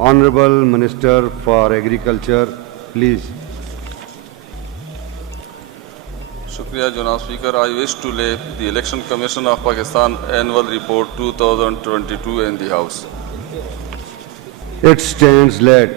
Honorable Minister for Agriculture, please. Shukriya, Janaab Speaker. I wish to lay the Election Commission of Pakistan Annual Report 2022 in the House. It stands laid.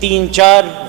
3-4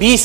20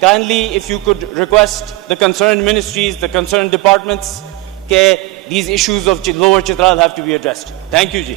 kindly if you could request the concerned ministries, the concerned departments, that these issues of lower Chitral have to be addressed. Thank you ji.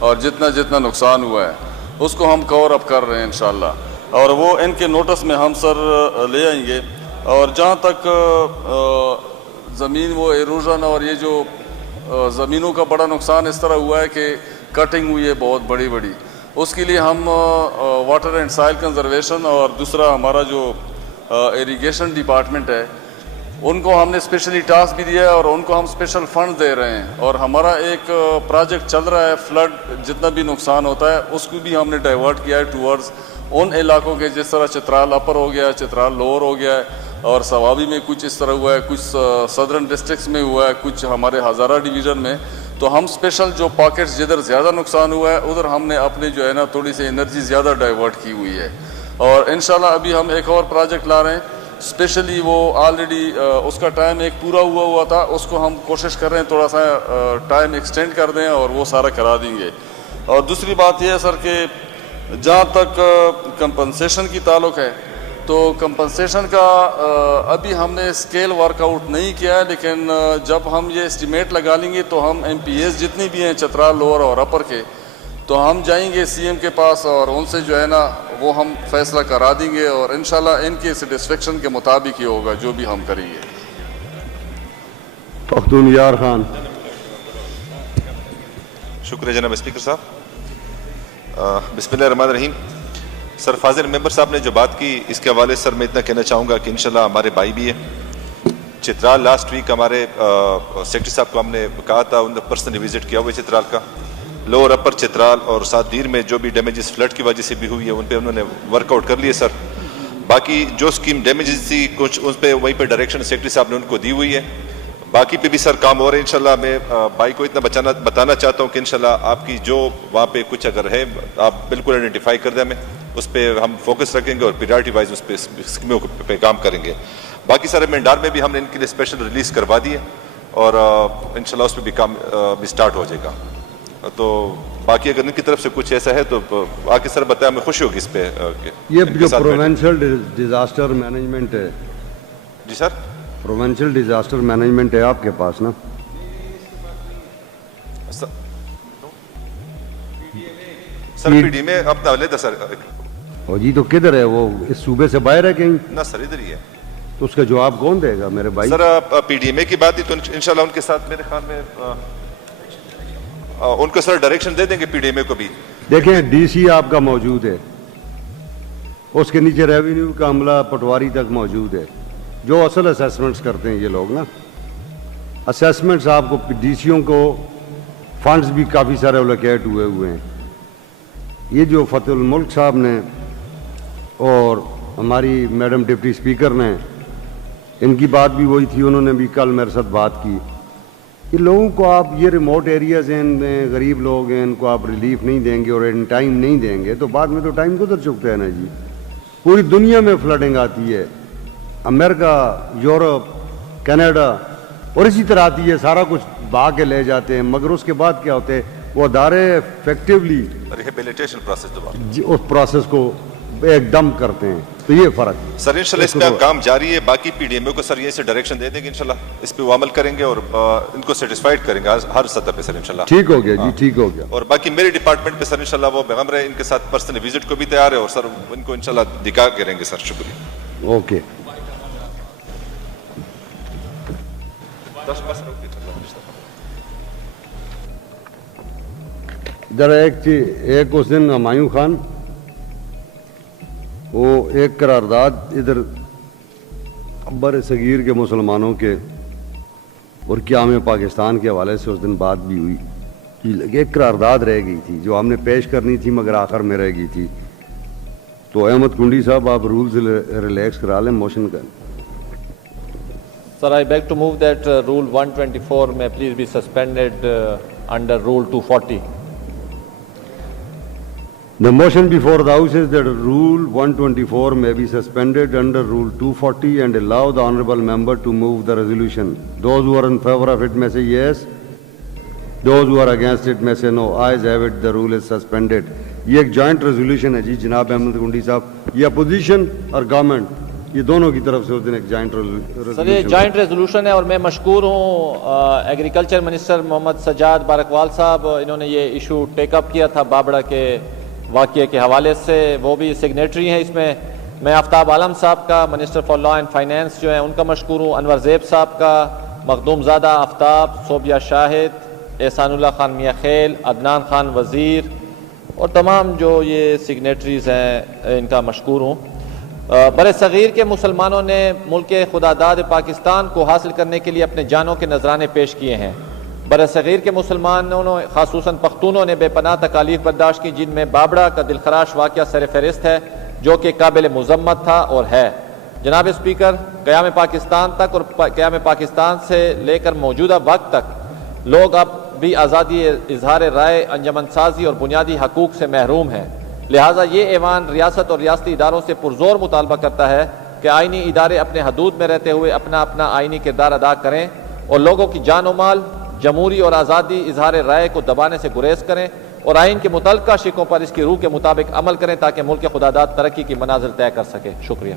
اور جتنا جتنا نقصان ہوا ہے اس کو ہم کور اپ کر رہے ہیں انشاءاللہ, اور وہ ان کے نوٹس میں ہم سر لے آئیں گے. اور جہاں تک زمین وہ ایروژن اور یہ جو زمینوں کا بڑا نقصان اس طرح ہوا ہے کہ کٹنگ ہوئی ہے بہت بڑی بڑی, اس کے لیے ہم واٹر اینڈ سائل کنزرویشن اور دوسرا ہمارا جو ایریگیشن ڈپارٹمنٹ ہے ان کو ہم نے اسپیشلی ٹاسک بھی دیا ہے اور ان کو ہم اسپیشل فنڈ دے رہے ہیں. اور ہمارا ایک پروجیکٹ چل رہا ہے فلڈ جتنا بھی نقصان ہوتا ہے اس کو بھی ہم نے ڈائیورٹ کیا ہے ٹورڈز ان علاقوں کے, جس طرح چترال اپر ہو گیا, چترال لوور ہو گیا ہے, اور سوابی میں کچھ اس طرح ہوا ہے, کچھ صدرن ڈسٹرکٹس میں ہوا ہے, کچھ ہمارے ہزارہ ڈویژن میں. تو ہم اسپیشل جو پاکٹس جدھر زیادہ نقصان ہوا ہے ادھر ہم نے اپنے جو ہے نا تھوڑی سی انرجی زیادہ ڈائیورٹ کی ہوئی ہے. اور انشاءاللہ ابھی ہم ایک اور پروجیکٹ لا رہے ہیں اسپیشلی, وہ آلریڈی اس کا ٹائم ایک پورا ہوا تھا, اس کو ہم کوشش کر رہے ہیں تھوڑا سا ٹائم ایکسٹینڈ کر دیں اور وہ سارا کرا دیں گے. اور دوسری بات یہ ہے سر کہ جہاں تک کمپنسیشن کی تعلق ہے تو کمپنسیشن کا ابھی ہم نے اسکیل ورک آؤٹ نہیں کیا ہے, لیکن جب ہم یہ اسٹیمیٹ لگا لیں گے تو ہم MPAs جتنی بھی ہیں چترال لوور اور اپر کے, تو ہم جائیں گے CM کے پاس اور ان سے جو ہے نا وہ ہم فیصلہ کرا دیں گے, اور انشاءاللہ ان کے سیٹسفیکشن کے مطابق ہی ہوگا جو بھی ہم کریں گے. پختون یار خان. شکریہ جناب اسپیکر صاحب. بسم اللہ الرحمن الرحیم. سر فاضل ممبر صاحب نے جو بات کی اس کے حوالے سر میں اتنا کہنا چاہوں گا کہ انشاءاللہ ہمارے بھائی بھی ہیں چترال. لاسٹ ویک ہمارے سیکرٹری صاحب کو ہم نے کہا تھا, ان نے پرسنلی وزٹ کیا ہوا چترال کا, لوور اپر چترال اور ساتھ دیر میں جو بھی ڈیمیجز فلڈ کی وجہ سے بھی ہوئی ہے ان پہ انہوں نے ورک آؤٹ کر لیے سر. باقی جو اسکیم ڈیمیجز تھی کچھ ان پہ وہیں پہ ڈائریکشن سیکرٹری صاحب نے ان کو دی ہوئی ہے, باقی پہ بھی سر کام ہو رہے ہیں انشاءاللہ. میں بھائی کو اتنا بتانا چاہتا ہوں کہ انشاءاللہ آپ کی جو وہاں پہ کچھ اگر ہے آپ بالکل آئیڈینٹیفائی کر دیں, ہمیں اس پہ ہم فوکس رکھیں گے اور پیریورٹی وائز اس پہ اسکیموں پہ کام کریں گے. باقی سر مینڈار میں بھی ہم نے ان کے لیے اسپیشل ریلیز کروا دی ہے اور انشاءاللہ اس پہ بھی کام بھی اسٹارٹ ہو جائے گا. تو باقی اگر ان کی طرف سے کچھ ایسا ہے تو آ کے سر بتائیں, ہمیں خوشی ہوگی اس پہ. یہ جو پروونشل ڈیزاسٹر مینجمنٹ ہے, جی سر, پروونشل ڈیزاسٹر مینجمنٹ ہے آپ کے پاس نا؟ سر پی ڈی میں اپنا لے تھا سر. جی تو کدھر ہے وہ, اس صوبے سے باہر ہے کہیں؟ نہ سر ادھر ہی ہے. تو اس کا جواب کون دے گا میرے بھائی؟ سر پی ڈی ایم اے کی بات ہی تو انشاءاللہ ان کے ساتھ میرے خیال میں ان کو سر ڈائریکشن دے دیں گے پی ڈی ایم اے کو بھی. دیکھیں ڈی سی آپ کا موجود ہے, اس کے نیچے ریونیو کا عملہ پٹواری تک موجود ہے, جو اصل اسیسمنٹس کرتے ہیں یہ لوگ نا. اسیسمنٹس آپ کو ڈی سیوں کو فنڈز بھی کافی سارے الوکیٹ ہوئے ہیں. یہ جو فتح الملک صاحب نے اور ہماری میڈم ڈپٹی اسپیکر نے, ان کی بات بھی وہی تھی, انہوں نے بھی کل میرے ساتھ بات کی. یہ لوگوں کو آپ یہ ریموٹ ایریاز ہیں, ان میں غریب لوگ ہیں, ان کو آپ ریلیف نہیں دیں گے اور ان ٹائم نہیں دیں گے تو بعد میں تو ٹائم گزر چکتا ہے نا جی. پوری دنیا میں فلڈنگ آتی ہے, امریکہ, یورپ, کینیڈا, اور اسی طرح آتی ہے, سارا کچھ بہا کے لے جاتے ہیں, مگر اس کے بعد کیا ہوتے ہیں وہ ادارے افیکٹولی ریہیبلیٹیشن پروسیس اس پروسیس کو ایک دم کرتے ہیں. تو یہ فرق سر انشاءاللہ اس پہ کام جاری ہے. باقی پی ڈی ایم اے کو سر یہ سے ڈائریکشن دے دیں گے انشاءاللہ, اس پہ وہ عمل کریں گے اور ان کو سیٹسفائیڈ کریں گے ہر سطح پہ سر انشاءاللہ. ٹھیک ہو گیا جی, ٹھیک ہو گیا. اور باقی میرے ڈپارٹمنٹ پہ سر انشاءاللہ وہ پیغام رہے, ان کے ساتھ پرسنلی وزٹ کو بھی تیار ہے اور سر ان کو انشاءاللہ دکھا کے رہیں گے سر. شکریہ. اوکے. ادھر ایک اس دن ہمایوں خان وہ ایک قرارداد ادھر بر صغیر کے مسلمانوں کے اور قیام پاکستان کے حوالے سے اس دن بات بھی ہوئی. ایک قرارداد رہ گئی تھی جو ہم نے پیش کرنی تھی مگر آخر میں رہ گئی تھی. تو احمد کنڈی صاحب آپ رولز ریلیکس کرا لیں, موشن کریں. Sir, I beg to move that Rule 124 may please be suspended under Rule 240. The motion before the House is that Rule 124 may be suspended under Rule 240 and allow the Honourable Member to move the resolution. Those who are in favour of it may say yes. Those who are against it may say no. Ayes have it, the rule is suspended. یہ ایک joint resolution ہے جی جناب احمد کنڈی صاحب, یہ opposition اور government یہ دونوں کی طرف سے اس دن ایک جوائنٹ سر یہ جوائنٹ ریزولوشن ہے اور میں مشکور ہوں ایگریکلچر منسٹر محمد سجاد بارکوال صاحب، انہوں نے یہ ایشو ٹیک اپ کیا تھا بابڑا کے واقعے کے حوالے سے، وہ بھی سگنیٹری ہیں اس میں۔ میں آفتاب عالم صاحب کا، minister for law and finance جو ہیں ان کا مشکور ہوں، انور زیب صاحب کا، مخدوم زادہ آفتاب، صوبیہ شاہد، احسان اللہ خان میاں خیل، عدنان خان وزیر اور تمام جو یہ سگنیٹریز ہیں ان کا مشکور ہوں۔ بر صغیر کے مسلمانوں نے ملک خداداد پاکستان کو حاصل کرنے کے لیے اپنے جانوں کے نذرانے پیش کیے ہیں۔ بر صغیر کے مسلمانوں نے خصوصاً پختونوں نے بے پناہ تکالیف برداشت کی، جن میں بابڑا کا دلخراش واقعہ سر فہرست ہے جو کہ قابل مذمت تھا اور ہے۔ جناب اسپیکر، قیام پاکستان تک اور قیام پاکستان سے لے کر موجودہ وقت تک لوگ اب بھی آزادی اظہار رائے، انجمن سازی اور بنیادی حقوق سے محروم ہیں، لہٰذا یہ ایوان ریاست اور ریاستی اداروں سے پرزور مطالبہ کرتا ہے کہ آئینی ادارے اپنے حدود میں رہتے ہوئے اپنا اپنا آئینی کردار ادا کریں اور لوگوں کی جان و مال، جمہوری اور آزادی اظہار رائے کو دبانے سے گریز کریں اور آئین کے متعلقہ شقوں پر اس کی روح کے مطابق عمل کریں تاکہ ملک خداداد ترقی کی منازل طے کر سکے۔ شکریہ۔